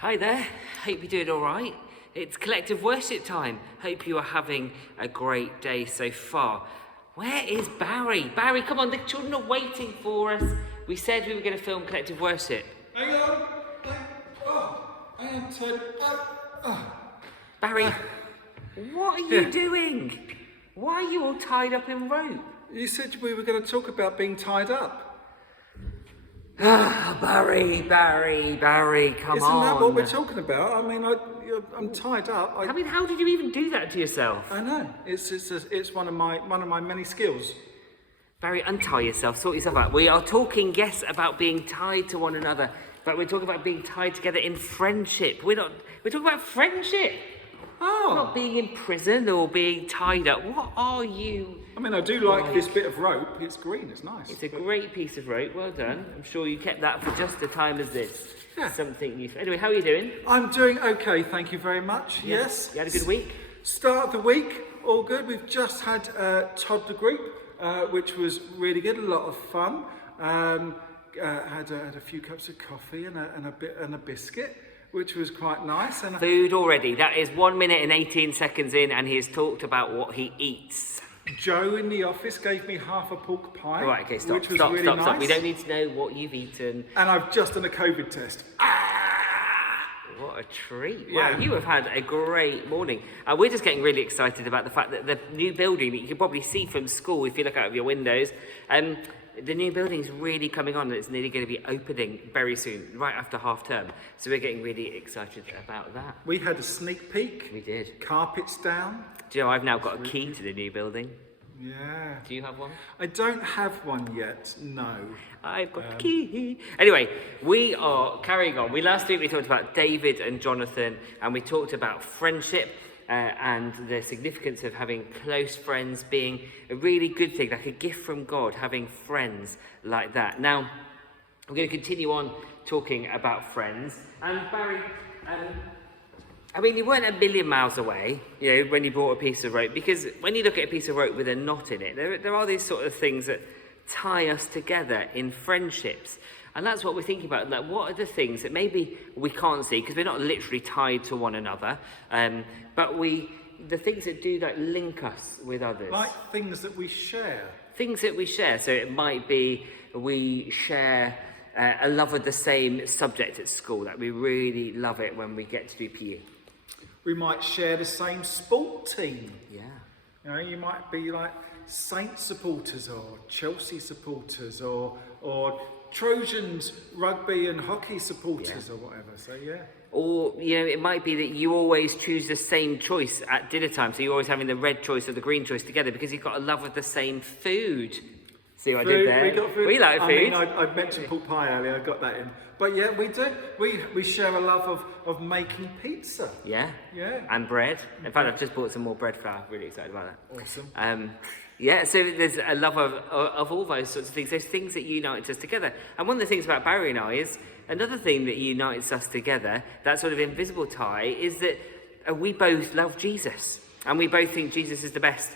Hi there, hope you're doing all right. It's collective worship time. Hope you are having a great day so far. Where is Barry? Barry, come on, the children are waiting for us. We said we were going to film collective worship. Hang on. I am tired. Barry, what are you doing? Why are you all tied up in rope? You said we were going to talk about being tied up. Barry, come on. Isn't that what we're talking about? I mean, I'm tied up. I mean, how did you even do that to yourself? I know. It's one of my many skills. Barry, untie yourself, sort yourself out. We are talking, yes, about being tied to one another, but we're talking about being tied together in friendship. We're talking about friendship. Oh. Not being in prison or being tied up. What are you? I mean, I do like this bit of rope. It's green, it's nice. It's a great piece of rope, well done. I'm sure you kept that for just a time as this. Yeah. Something you... Anyway, how are you doing? I'm doing okay, thank you very much. Yes. You had a good week? Start of the week, all good. We've just had toddler group, which was really good, a lot of fun. Had a few cups of coffee and a biscuit, which was quite nice. And Food already. That is 1 minute and 18 seconds in, and he has talked about what he eats. Joe in the office gave me half a pork pie, Right, okay, stop. which was really nice. We don't need to know what you've eaten. And I've just done a COVID test. What a treat. Yeah. Wow, you have had a great morning. We're just getting really excited about the fact that the new building that you can probably see from school if you look out of your windows, the new building is really coming on and it's nearly going to be opening very soon, right after half term. So we're getting really excited about that. We had a sneak peek. We did. Carpets down. Do you know, I've now got a key to the new building. Yeah. Do you have one? I don't have one yet, no. I've got the key. Anyway, we are carrying on. Last week we talked about David and Jonathan, and we talked about friendship and the significance of having close friends being a really good thing, like a gift from God, having friends like that. Now, we're going to continue on talking about friends. And Barry, I mean, you weren't a million miles away, you know, when you bought a piece of rope, because when you look at a piece of rope with a knot in it, there are these sort of things that tie us together in friendships. And that's what we're thinking about. Like, what are the things that maybe we can't see, because we're not literally tied to one another, but the things that do like link us with others. Like things that we share. Things that we share. So it might be we share a love of the same subject at school, that we really love it when we get to do PE. We might share the same sport team. Yeah. You know, you might be like Saints supporters or Chelsea supporters or Trojans rugby and hockey supporters or whatever. So yeah. Or, you know, it might be that you always choose the same choice at dinner time. So you're always having the red choice or the green choice together because you've got a love of the same food. See what I did there? We got food. We like food. I mentioned pork pie earlier, I got that in. But yeah, we do. We share a love of making pizza. Yeah. Yeah. And bread. In fact, I've just bought some more bread flour. Really excited about that. Awesome. Yeah, so there's a love of all those sorts of things. Those things that unite us together. And one of the things about Barry and I is, another thing that unites us together, that sort of invisible tie, is that we both love Jesus. And we both think Jesus is the best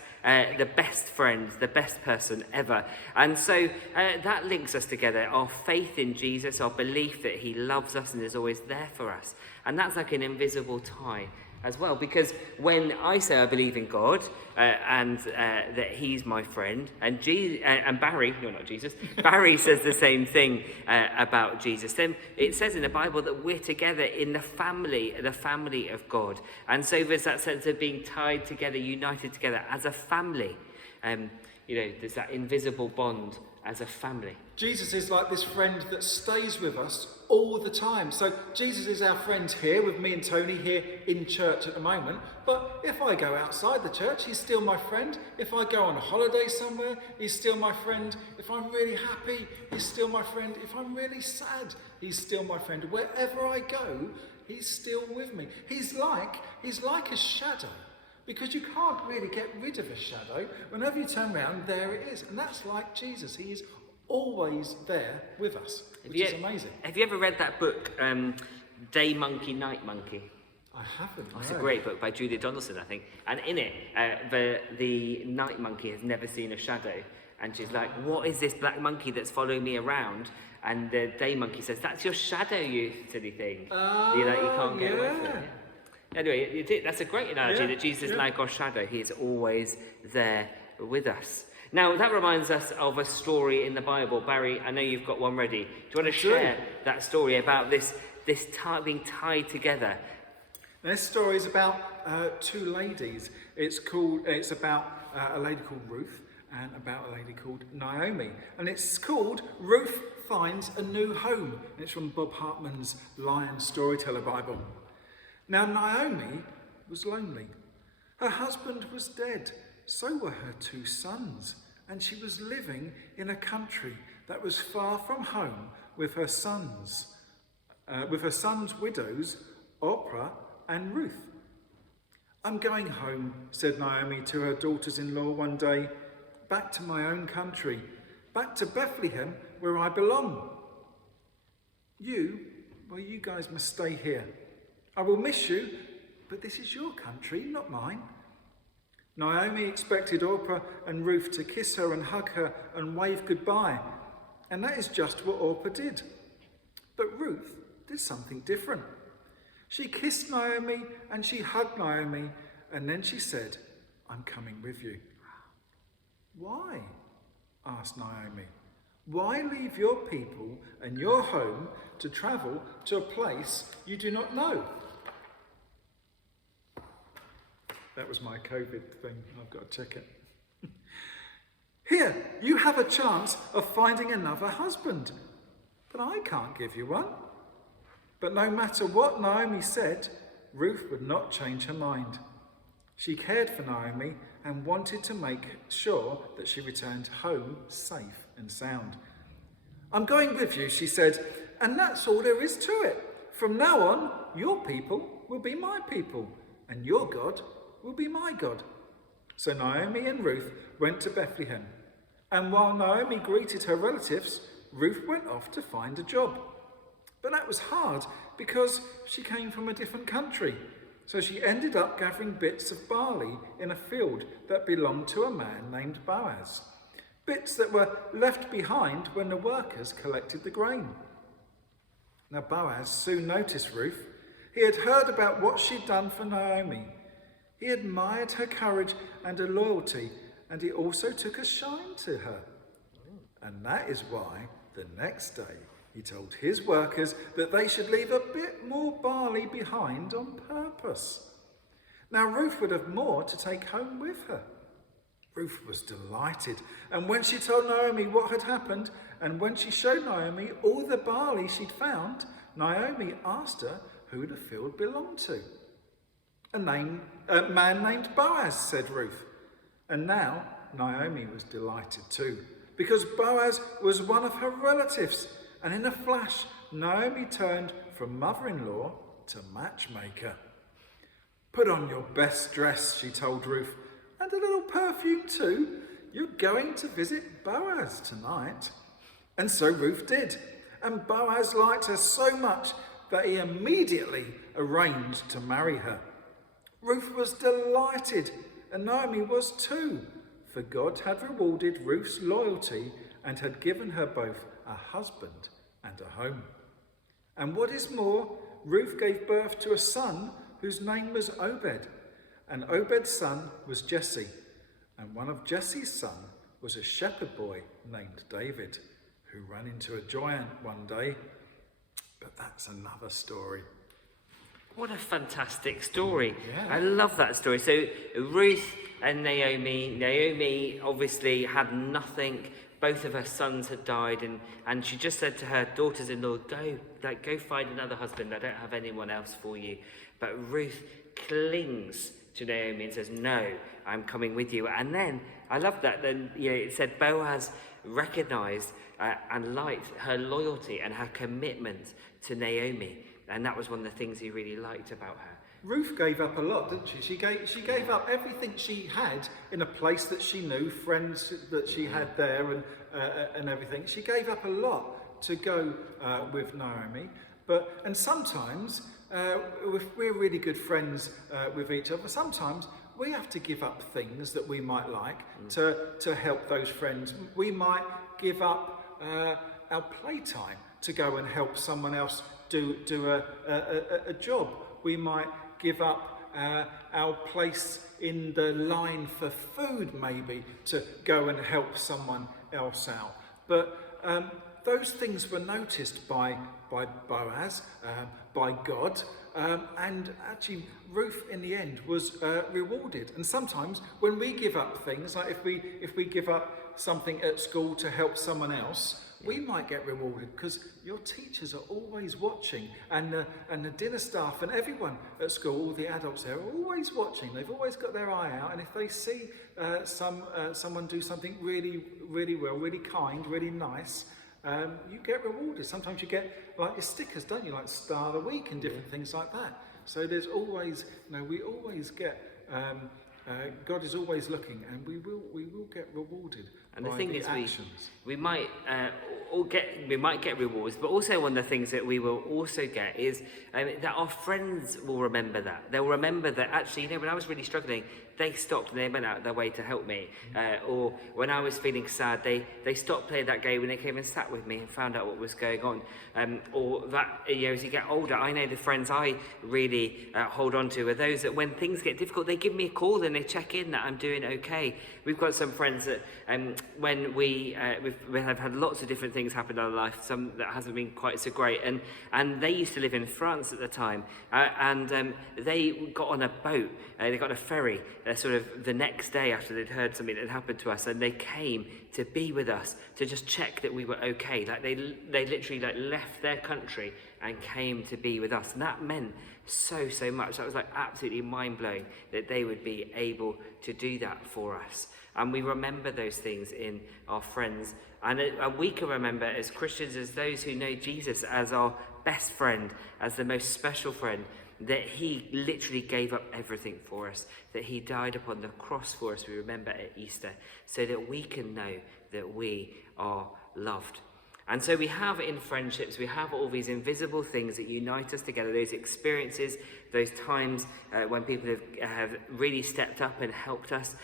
friend, the best person ever. And so that links us together, our faith in Jesus, our belief that he loves us and is always there for us. And that's like an invisible tie as well, because when I say I believe in God and that he's my friend, and Barry, no, not Jesus, Barry says the same thing about Jesus, then it says in the Bible that we're together in the family of God. And so there's that sense of being tied together, united together as a family. You know, there's that invisible bond as a family. Jesus is like this friend that stays with us all the time. So Jesus is our friend here with me and Tony here in church at the moment. But if I go outside the church, he's still my friend. If I go on a holiday somewhere, he's still my friend. If I'm really happy, he's still my friend. If I'm really sad, he's still my friend. Wherever I go, he's still with me. He's like a shadow. Because you can't really get rid of a shadow. Whenever you turn around, there it is. And that's like Jesus. He is always there with us, which is amazing. Have you ever read that book, Day Monkey, Night Monkey? I haven't. Oh, it's a great book by Julia Donaldson, I think. And in it, the night monkey has never seen a shadow. And she's like, what is this black monkey that's following me around? And the day monkey says, that's your shadow, you silly thing. You can't get away from it. Anyway, that's a great analogy that Jesus is like our shadow. He is always there with us. Now, that reminds us of a story in the Bible. Barry, I know you've got one ready. Do you want to share that story about this being tied together? This story is about two ladies. It's about a lady called Ruth and about a lady called Naomi. And it's called Ruth Finds a New Home. It's from Bob Hartman's Lion Storyteller Bible. Now, Naomi was lonely. Her husband was dead. So were her two sons. And she was living in a country that was far from home with her sons' widows, Orpah and Ruth. I'm going home, said Naomi to her daughters-in-law one day, back to my own country, back to Bethlehem where I belong. You guys must stay here. I will miss you, but this is your country, not mine. Naomi expected Orpah and Ruth to kiss her and hug her and wave goodbye, and that is just what Orpah did. But Ruth did something different. She kissed Naomi and she hugged Naomi, and then she said, I'm coming with you. Why? Asked Naomi. Why leave your people and your home to travel to a place you do not know? That was my COVID thing. I've got to check it. Here, you have a chance of finding another husband, but I can't give you one. But no matter what Naomi said, Ruth would not change her mind. She cared for Naomi and wanted to make sure that she returned home safe and sound. I'm going with you, she said, and that's all there is to it. From now on, your people will be my people, and your God will be my God. So Naomi and Ruth went to Bethlehem. And while Naomi greeted her relatives, Ruth went off to find a job. But that was hard because she came from a different country. So she ended up gathering bits of barley in a field that belonged to a man named Boaz. Bits that were left behind when the workers collected the grain. Now Boaz soon noticed Ruth. He had heard about what she'd done for Naomi. He admired her courage and her loyalty, and he also took a shine to her. And that is why the next day he told his workers that they should leave a bit more barley behind on purpose. Now Ruth would have more to take home with her. Ruth was delighted, and when she told Naomi what had happened, and when she showed Naomi all the barley she'd found, Naomi asked her who the field belonged to. A man named Boaz, said Ruth. And now Naomi was delighted too, because Boaz was one of her relatives. And in a flash, Naomi turned from mother-in-law to matchmaker. Put on your best dress, she told Ruth, and a little perfume too. You're going to visit Boaz tonight. And so Ruth did. And Boaz liked her so much that he immediately arranged to marry her. Ruth was delighted, and Naomi was too, for God had rewarded Ruth's loyalty and had given her both a husband and a home. And what is more, Ruth gave birth to a son whose name was Obed, and Obed's son was Jesse, and one of Jesse's sons was a shepherd boy named David, who ran into a giant one day. But that's another story. What a fantastic story. Yeah. I love that story. So Ruth and Naomi obviously had nothing. Both of her sons had died, and she just said to her daughters-in-law, go find another husband. I don't have anyone else for you. But Ruth clings to Naomi and says, no, I'm coming with you. And then, I love that, then it said Boaz recognized and liked her loyalty and her commitment to Naomi. And that was one of the things he really liked about her. Ruth gave up a lot, didn't she? She gave up everything she had in a place that she knew, friends that she had there and everything. She gave up a lot to go with Naomi. And sometimes, if we're really good friends with each other, sometimes we have to give up things that we might like to help those friends. We might give up our playtime to go and help someone else do a job. We might give up our place in the line for food maybe to go and help someone else out. But those things were noticed by Boaz, by God, and actually Ruth in the end was rewarded. And sometimes when we give up things, like if we give up something at school to help someone else, we might get rewarded because your teachers are always watching, and the dinner staff and everyone at school, all the adults there, are always watching. They've always got their eye out, and if they see someone do something really, really well, really kind, really nice, you get rewarded. Sometimes you get like your stickers, don't you? Like Star of the Week and different things like that. So there's always, we always get. God is always looking, and we will get rewarded. And the by thing the is, actions. we might get rewards, but also one of the things that we will also get is that our friends will remember that. They'll remember that actually, when I was really struggling, they stopped and they went out their way to help me. Or when I was feeling sad, they stopped playing that game and they came and sat with me and found out what was going on. Or that, as you get older, I know the friends I really hold on to are those that when things get difficult, they give me a call and they check in that I'm doing okay. We've got some friends that when we have had lots of different things happen in our life, some that hasn't been quite so great, and they used to live in France at the time, and they got on a boat, they got on a ferry sort of the next day after they'd heard something that had happened to us, and they came to be with us to just check that we were okay. Like they literally left their country and came to be with us, and that meant so much. That was absolutely mind-blowing that they would be able to do that for us. And we remember those things in our friends, and we can remember as Christians as those who know Jesus as our best friend, as the most special friend, that he literally gave up everything for us, that he died upon the cross for us, we remember at Easter, so that we can know that we are loved. And so we have in friendships, we have all these invisible things that unite us together, those experiences, those times when people have really stepped up and helped us,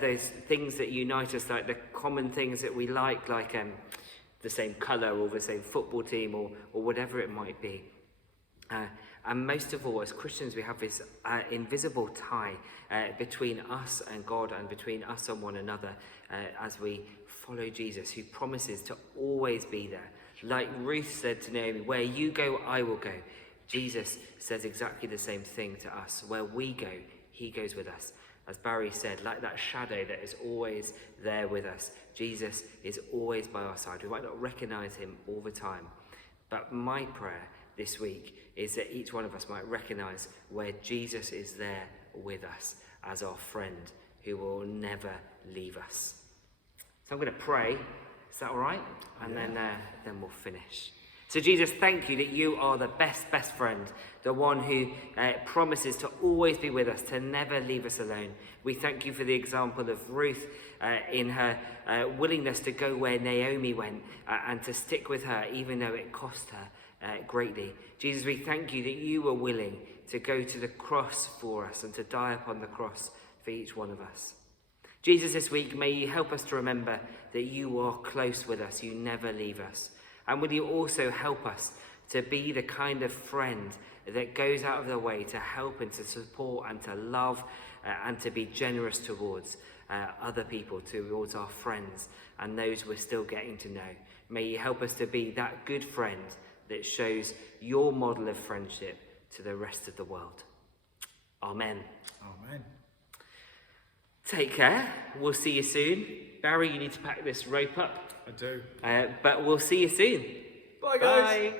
those things that unite us, like the common things that we like the same colour or the same football team or whatever it might be. And most of all, as Christians, we have this invisible tie between us and God and between us and one another as we follow Jesus, who promises to always be there. Like Ruth said to Naomi, where you go, I will go. Jesus says exactly the same thing to us. Where we go, he goes with us. As Barry said, like that shadow that is always there with us, Jesus is always by our side. We might not recognize him all the time, but my prayer this week is that each one of us might recognize where Jesus is there with us as our friend who will never leave us. So I'm going to pray. Is that all right? And then we'll finish. So Jesus, thank you that you are the best friend, the one who promises to always be with us, to never leave us alone. We thank you for the example of Ruth in her willingness to go where Naomi went and to stick with her, even though it cost her greatly. Jesus, we thank you that you were willing to go to the cross for us and to die upon the cross for each one of us. Jesus, this week, may you help us to remember that you are close with us, you never leave us. And will you also help us to be the kind of friend that goes out of their way to help and to support and to love and to be generous towards other people, towards our friends and those we're still getting to know. May you help us to be that good friend that shows your model of friendship to the rest of the world. Amen. Amen. Take care. We'll see you soon. Barry, you need to pack this rope up. I do. But we'll see you soon. Bye, guys. Bye.